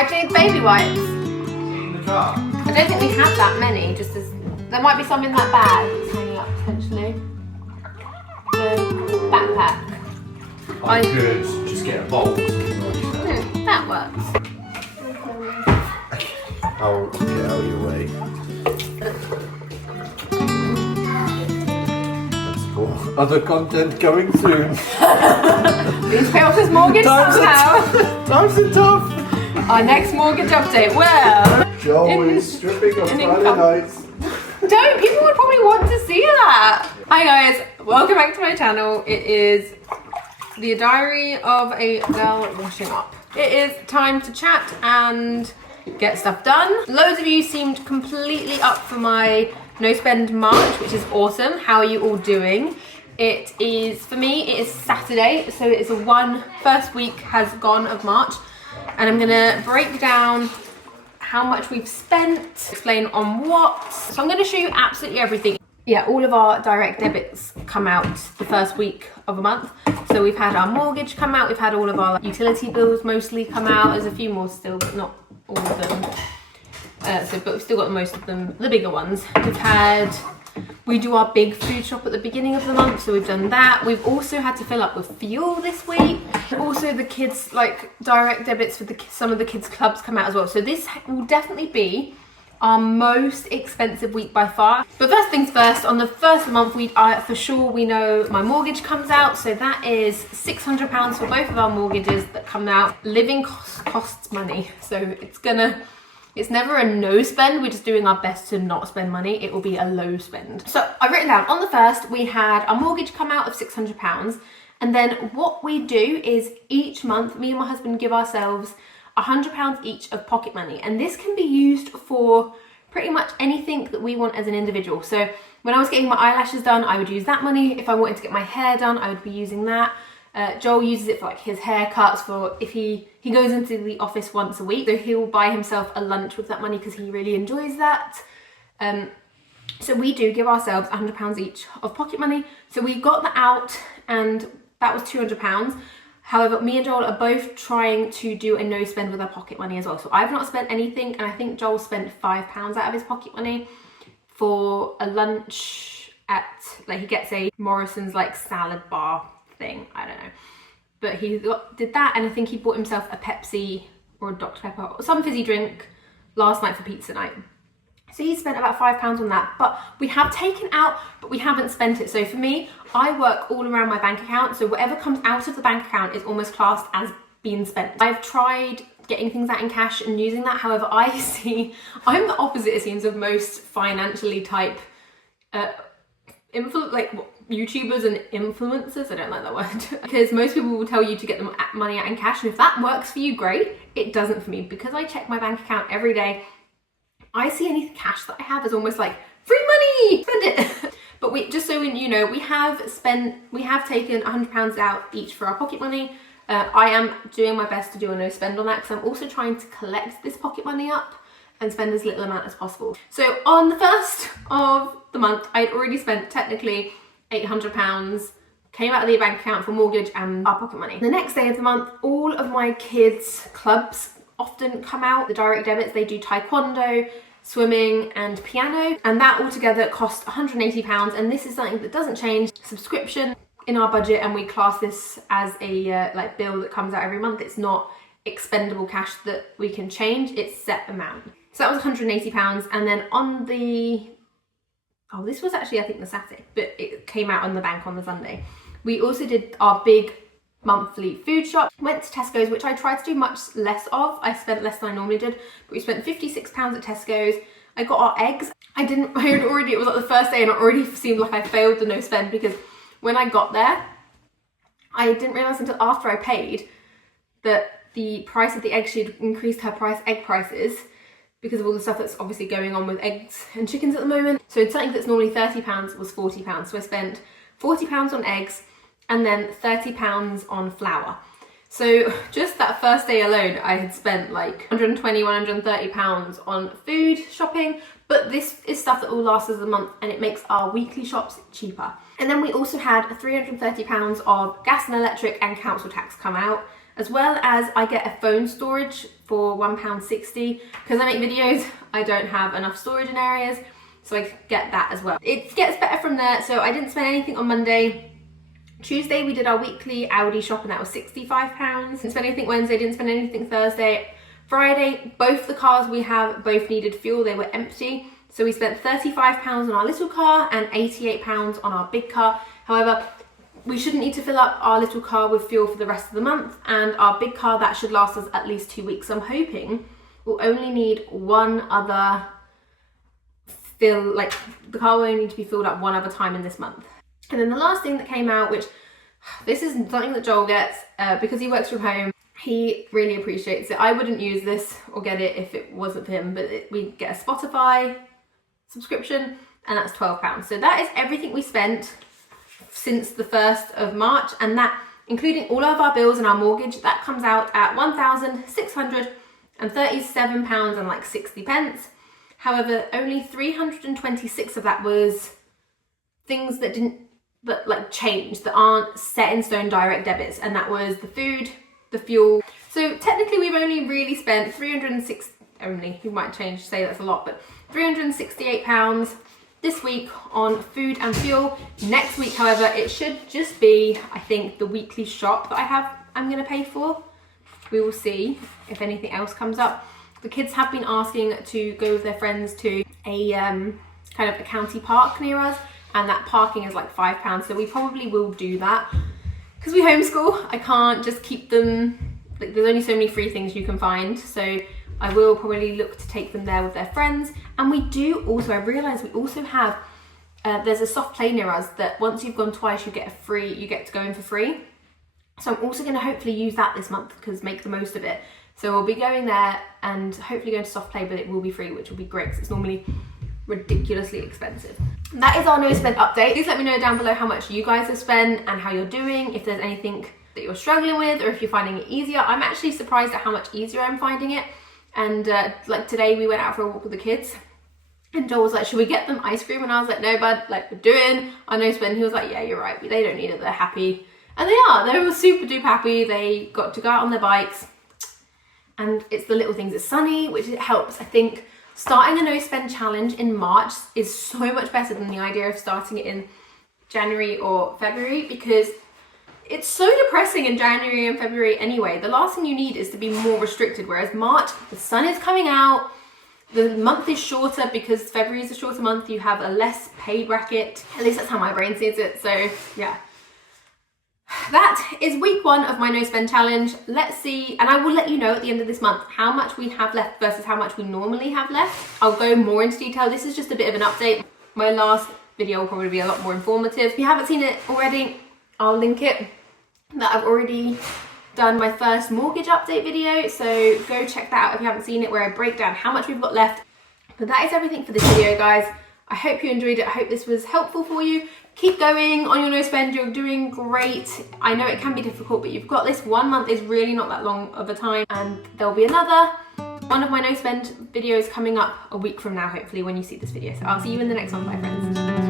I do baby wipes. In the car? I don't think we have that many, just as there might be some in that bag that's hanging up potentially. The backpack. I could just get a bolt. That works. I'll get out of your way. That's cool. Other content coming soon. Please pay off his mortgage somehow. Times are tough. Our next mortgage update. Well, Joe is stripping on Friday nights. Don't, people would probably want to see that. Hi guys, welcome back to my channel. It is the diary of a girl washing up. It is time to chat and get stuff done. Loads of you seemed completely up for my no spend March, which is awesome. How are you all doing? It is, for me, it is Saturday, so it's first week has gone of March, and I'm gonna break down how much we've spent, explain on what. So I'm gonna show you absolutely everything. Yeah, all of our direct debits come out the first week of a month. So we've had our mortgage come out, we've had all of our utility bills mostly come out. There's a few more still, but not all of them. But we've still got most of them, the bigger ones. We do our big food shop at the beginning of the month, so we've done that. We've also had to fill up with fuel this week. Also the kids, like direct debits for some of the kids' clubs come out as well. So this will definitely be our most expensive week by far. But first things first, on the first month, for sure we know my mortgage comes out. So that is £600 for both of our mortgages that come out. Living costs money, so it's never a no spend. We're just doing our best to not spend money. It will be a low spend. So I've written down on the first, we had our mortgage come out of £600. And then what we do is each month, me and my husband give ourselves £100 each of pocket money. And this can be used for pretty much anything that we want as an individual. So when I was getting my eyelashes done, I would use that money. If I wanted to get my hair done, I would be using that. Joel uses it for like his haircuts, for if he goes into the office once a week, so he'll buy himself a lunch with that money because he really enjoys that. So we do give ourselves £100 each of pocket money. So we got that out, and that was £200. However, me and Joel are both trying to do a no spend with our pocket money as well. So I've not spent anything, and I think Joel spent £5 out of his pocket money for a lunch at, like, he gets a Morrison's like salad bar thing, I don't know, but he did that, and I think he bought himself a Pepsi or a Dr. Pepper or some fizzy drink last night for pizza night. So he spent about £5 on that, but we have taken out, but we haven't spent it. So for me, I work all around my bank account, so whatever comes out of the bank account is almost classed as being spent. I've tried getting things out in cash and using that. However, I'm the opposite, it seems, of most financially type YouTubers and influencers. I don't like that word because most people will tell you to get the money out in cash, and if that works for you, great. It doesn't for me, because I check my bank account every day. I see any cash that I have as almost like free money, spend it. But just so you know, we have taken £100 out each for our pocket money. I am doing my best to do a no spend on that, because I'm also trying to collect this pocket money up and spend as little amount as possible. So on the first of the month, I'd already spent technically £800, came out of the bank account for mortgage and our pocket money. The next day of the month, all of my kids' clubs often come out. The direct debits, they do taekwondo, swimming and piano, and that altogether cost £180, and this is something that doesn't change. Subscription in our budget, and we class this as a like bill that comes out every month. It's not expendable cash that we can change, it's set amount. So that was £180, and then on this was actually, I think, the Saturday, but it came out on the bank on the Sunday. We also did our big monthly food shop. Went to Tesco's, which I tried to do much less of. I spent less than I normally did, but we spent £56 at Tesco's. I got our eggs. it was like the first day, and it already seemed like I failed the no spend, because when I got there, I didn't realise until after I paid that the price of the eggs, she had increased her egg prices because of all the stuff that's obviously going on with eggs and chickens at the moment. So something that's normally £30 was £40. So I spent £40 on eggs and then £30 on flour. So just that first day alone, I had spent like £120, £130 on food shopping, but this is stuff that will last us a month, and it makes our weekly shops cheaper. And then we also had £330 of gas and electric and council tax come out. as well as I get a phone storage for £1.60. Because I make videos, I don't have enough storage in areas, so I get that as well. It gets better from there. So I didn't spend anything on Monday. Tuesday we did our weekly Audi shop and that was £65. Didn't spend anything Wednesday, didn't spend anything Thursday. Friday, both the cars we have both needed fuel, they were empty. So we spent £35 on our little car and £88 on our big car. However, we shouldn't need to fill up our little car with fuel for the rest of the month, and our big car, that should last us at least 2 weeks. So I'm hoping we'll only need one other fill, like the car will only need to be filled up one other time in this month. And then the last thing that came out, which this is something that Joel gets because he works from home. He really appreciates it. I wouldn't use this or get it if it wasn't for him, but we get a Spotify subscription and that's £12. So that is everything we spent since the 1st of March, and that, including all of our bills and our mortgage, that comes out at £1,637 and like 60 pence. However, only 326 of that was things that changed, that aren't set in stone direct debits, and that was the food, the fuel. So technically we've only really spent you might say that's a lot, but £368 this week on food and fuel. Next week, however, it should just be, I think, the weekly shop that I'm going to pay for. We will see if anything else comes up. The kids have been asking to go with their friends to a kind of a county park near us, and that parking is like £5, so we probably will do that. Because we homeschool, I can't just keep them, like there's only so many free things you can find, so I will probably look to take them there with their friends. And we do also, I realised we also have, there's a soft play near us that once you've gone twice, you get to go in for free. So I'm also going to hopefully use that this month, because make the most of it. So we'll be going there and hopefully going to soft play, but it will be free, which will be great because it's normally ridiculously expensive. And that is our no spend update. Please let me know down below how much you guys have spent and how you're doing, if there's anything that you're struggling with or if you're finding it easier. I'm actually surprised at how much easier I'm finding it. And like today we went out for a walk with the kids and Joel was like, should we get them ice cream? And I was like, no bud, like we're doing our no spend. He was like, yeah, you're right, they don't need it, they're happy. And they were super duper happy. They got to go out on their bikes, and it's the little things. It's sunny, which it helps. I think starting a no spend challenge in March is so much better than the idea of starting it in January or February, because it's so depressing in January and February anyway. The last thing you need is to be more restricted, whereas March, the sun is coming out, the month is shorter because February is a shorter month, you have a less pay bracket. At least that's how my brain sees it, so yeah. That is week 1 of my no spend challenge. Let's see, and I will let you know at the end of this month how much we have left versus how much we normally have left. I'll go more into detail. This is just a bit of an update. My last video will probably be a lot more informative. If you haven't seen it already, I'll link it. That I've already done my first mortgage update video, so go check that out if you haven't seen it, where I break down how much we've got left. But that is everything for this video, guys. I hope you enjoyed it. I hope this was helpful for you. Keep going on your no spend. You're doing great. I know it can be difficult, but you've got this. 1 month is really not that long of a time, and there'll be another one of my no spend videos coming up a week from now, hopefully, when you see this video. So I'll see you in the next one, my friends.